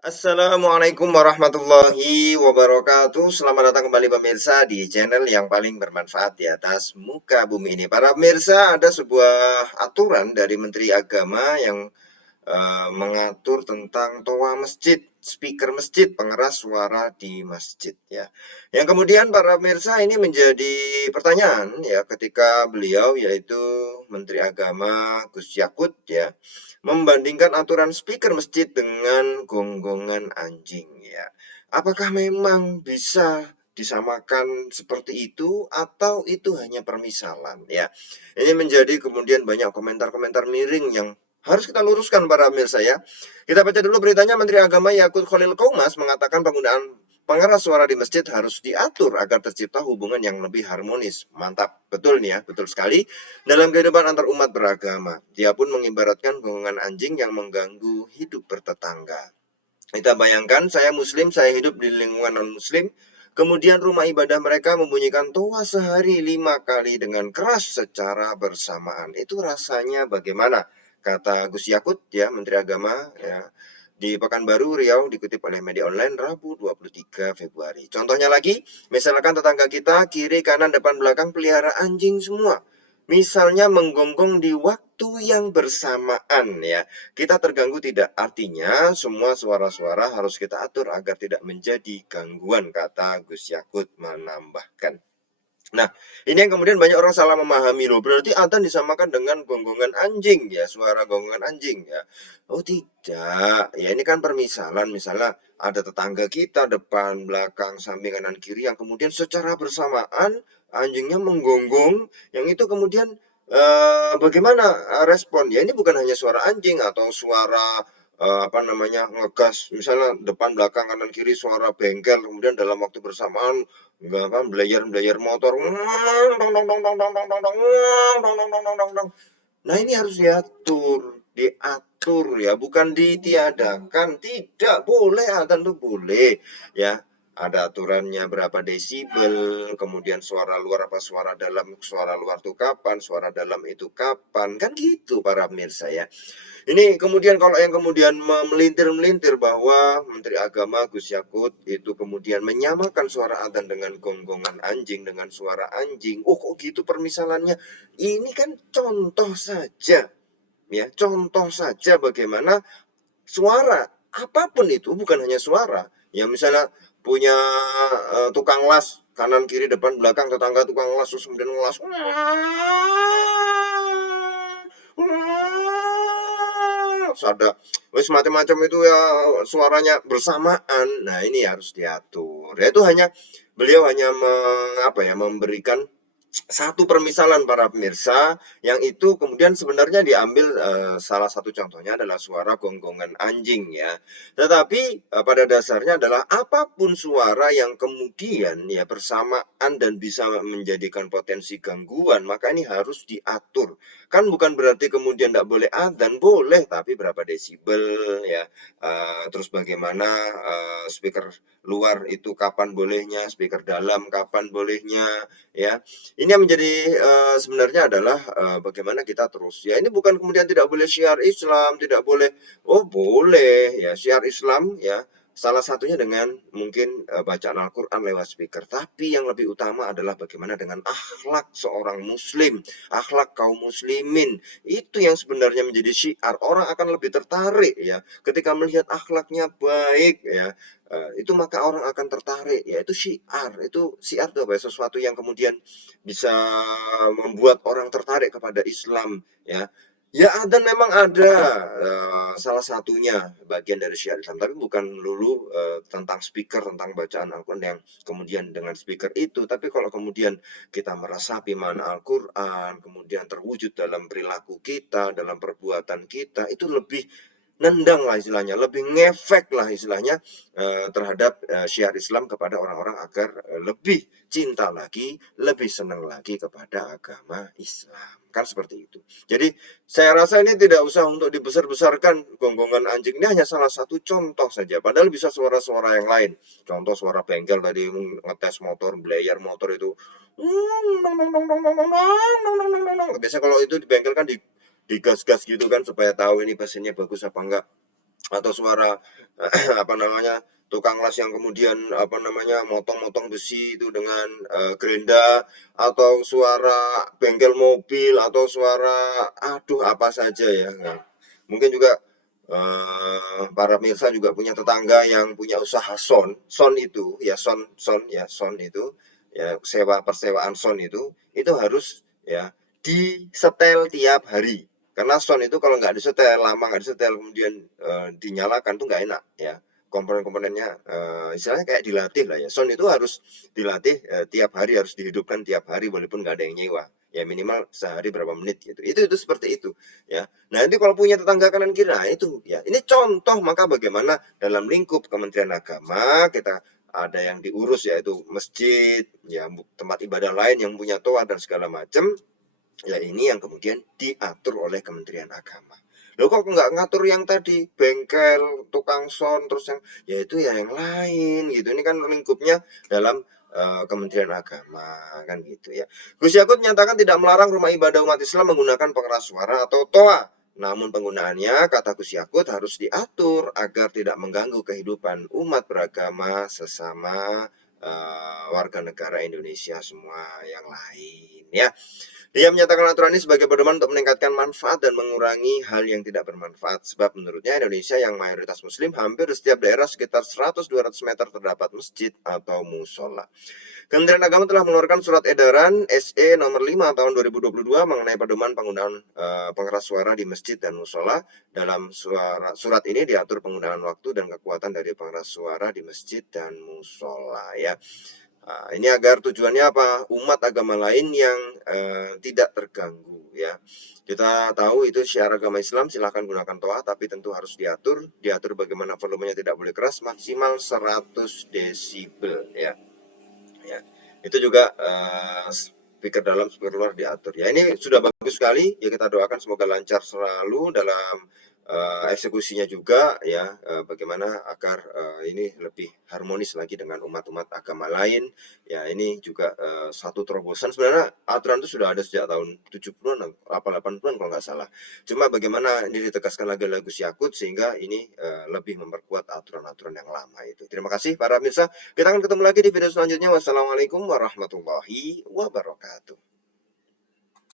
Assalamualaikum warahmatullahi wabarakatuh. Selamat datang kembali pemirsa di channel yang paling bermanfaat di atas muka bumi ini. Para pemirsa, ada sebuah aturan dari Menteri Agama yang mengatur tentang toa masjid, speaker masjid, pengeras suara di masjid ya. Yang kemudian para pemirsa ini menjadi pertanyaan ya ketika beliau yaitu Menteri Agama Gus Yakut ya membandingkan aturan speaker masjid dengan gonggongan anjing ya. Apakah memang bisa disamakan seperti itu atau itu hanya permisalan ya. Ini menjadi kemudian banyak komentar-komentar miring yang harus kita luruskan para pemirsa ya. Kita baca dulu beritanya. Menteri Agama Yakut Khalil Qaumas mengatakan penggunaan pengeras suara di masjid harus diatur agar tercipta hubungan yang lebih harmonis. Mantap, betul nih ya, betul sekali. Dalam kehidupan antar umat beragama, dia pun mengibaratkan gonggongan anjing yang mengganggu hidup bertetangga. Kita bayangkan, saya muslim, saya hidup di lingkungan non-muslim, kemudian rumah ibadah mereka membunyikan toa sehari 5 kali dengan keras secara bersamaan. Itu rasanya bagaimana? Kata Gus Yakut, ya, Menteri Agama, ya, di Pekanbaru, Riau, dikutip oleh media online Rabu 23 Februari. Contohnya lagi, misalkan tetangga kita, kiri, kanan, depan, belakang, pelihara anjing semua. Misalnya menggonggong di waktu yang bersamaan ya. Kita terganggu tidak? Artinya semua suara-suara harus kita atur agar tidak menjadi gangguan, kata Gus Yakut menambahkan. Nah, ini yang kemudian banyak orang salah memahami loh. Berarti adzan disamakan dengan gonggongan anjing ya, suara gonggongan anjing ya. Oh tidak, ya ini kan permisalan. Misalnya ada tetangga kita depan, belakang, samping, kanan, kiri yang kemudian secara bersamaan anjingnya menggonggong, yang itu kemudian bagaimana respon? Ya ini bukan hanya suara anjing atau suara apa namanya ngegas, misalnya depan, belakang, kanan, kiri suara bengkel, kemudian dalam waktu bersamaan enggak kan belayer motor. Nah, ini harus diatur ya, bukan ditiadakan. Tidak boleh, adzan tuh boleh ya. Ada aturannya berapa desibel, kemudian suara luar apa suara luar itu kapan, suara dalam itu kapan, kan gitu para pemirsa ya. Ini kemudian kalau yang kemudian melintir-melintir bahwa Menteri Agama Gus Yakut itu kemudian menyamakan suara adzan dengan gonggongan anjing, dengan suara anjing. Oh kok gitu permisalannya? Ini kan contoh saja, ya contoh saja bagaimana suara apapun itu bukan hanya suara. Ya misalnya punya tukang las kanan kiri depan belakang tetangga tukang las terus kemudian ngelas ada wis macam-macam itu ya suaranya bersamaan. Nah, ini harus diatur. Ya itu hanya beliau hanya memberikan satu permisalan para pemirsa yang itu kemudian sebenarnya diambil salah satu contohnya adalah suara gonggongan anjing ya. Tetapi pada dasarnya adalah apapun suara yang kemudian ya bersamaan dan bisa menjadikan potensi gangguan, maka ini harus diatur. Kan bukan berarti kemudian tidak boleh adzan, boleh, tapi berapa desibel ya. Terus bagaimana speaker luar itu kapan bolehnya, speaker dalam kapan bolehnya ya. Ini yang menjadi sebenarnya adalah bagaimana kita terus ya. Ini bukan kemudian tidak boleh syiar Islam, tidak boleh. Oh, boleh ya syiar Islam ya. Salah satunya dengan mungkin bacaan Al-Quran lewat speaker. Tapi yang lebih utama adalah bagaimana dengan akhlak seorang muslim, akhlak kaum muslimin. Itu yang sebenarnya menjadi syiar. Orang akan lebih tertarik ya ketika melihat akhlaknya baik ya. Itu maka orang akan tertarik ya. Itu syiar. Itu syiar itu apa? Sesuatu yang kemudian bisa membuat orang tertarik kepada Islam ya. Ya adzan memang ada salah satunya bagian dari syiar Islam, tapi bukan melulu tentang speaker, tentang bacaan Al-Quran yang kemudian dengan speaker itu. Tapi kalau kemudian kita meresapi makna Al-Quran, kemudian terwujud dalam perilaku kita, dalam perbuatan kita, itu lebih nendang lah istilahnya, lebih ngefek lah istilahnya terhadap syiar Islam kepada orang-orang agar lebih cinta lagi, lebih senang lagi kepada agama Islam. Kan seperti itu. Jadi saya rasa ini tidak usah untuk dibesar-besarkan gonggongan anjing ini hanya salah satu contoh saja. Padahal bisa suara-suara yang lain. Contoh suara bengkel tadi ngetes motor, belayer motor itu. Biasanya kalau itu di bengkel kan digas-gas gitu kan supaya tahu ini mesinnya bagus apa enggak. atau suara apa namanya, tukang las yang kemudian apa namanya, motong-motong besi itu dengan gerenda, atau suara bengkel mobil, atau suara aduh apa saja ya. Nah, mungkin juga para pemirsa juga punya tetangga yang punya usaha sound itu ya, sound itu ya, sewa persewaan sound itu harus ya disetel tiap hari. Karena sound itu kalau nggak disetel, lama nggak disetel, kemudian dinyalakan tuh nggak enak ya. Komponen-komponennya istilahnya kayak dilatih lah ya. Sound itu harus dilatih tiap hari, harus dihidupkan tiap hari walaupun nggak ada yang nyewa. Ya minimal sehari berapa menit gitu. Itu seperti itu ya. Nah, nanti kalau punya tetangga kanan kiri, nah itu ya. Ini contoh maka bagaimana dalam lingkup Kementerian Agama kita ada yang diurus yaitu masjid, ya tempat ibadah lain yang punya toa dan segala macam. Ya ini yang kemudian diatur oleh Kementerian Agama. Loh kok nggak ngatur yang tadi bengkel, tukang sound, terus yang ya itu ya yang lain gitu. Ini kan lingkupnya dalam Kementerian Agama kan gitu ya. Gus Yakut menyatakan tidak melarang rumah ibadah umat Islam menggunakan pengeras suara atau toa. Namun penggunaannya, kata Gus Yakut, harus diatur agar tidak mengganggu kehidupan umat beragama sesama warga negara Indonesia semua yang lain ya. Dia menyatakan aturan ini sebagai pedoman untuk meningkatkan manfaat dan mengurangi hal yang tidak bermanfaat. Sebab menurutnya Indonesia yang mayoritas muslim, hampir di setiap daerah sekitar 100-200 meter terdapat masjid atau musola. Kementerian Agama telah mengeluarkan surat edaran SE nomor 5 tahun 2022 mengenai pedoman penggunaan pengeras suara di masjid dan musola. Dalam surat ini diatur penggunaan waktu dan kekuatan dari pengeras suara di masjid dan musola ya. Nah, ini agar tujuannya apa? Umat agama lain yang tidak terganggu ya. Kita tahu itu syiar agama Islam, silahkan gunakan toa, tapi tentu harus diatur bagaimana volumenya tidak boleh keras, maksimal 100 desibel ya. Ya, itu juga speaker dalam, speaker luar diatur. Ya, ini sudah bagus sekali. Ya, kita doakan semoga lancar selalu dalam eksekusinya juga ya, bagaimana agar ini lebih harmonis lagi dengan umat-umat agama lain. Ya, ini juga satu terobosan. Sebenarnya aturan itu sudah ada sejak tahun 70-an atau 80-an kalau nggak salah. Cuma bagaimana ini ditegaskan lagi oleh Gus Yakut sehingga ini lebih memperkuat aturan-aturan yang lama itu. Terima kasih para pemirsa. Kita akan ketemu lagi di video selanjutnya. Wassalamualaikum warahmatullahi wabarakatuh.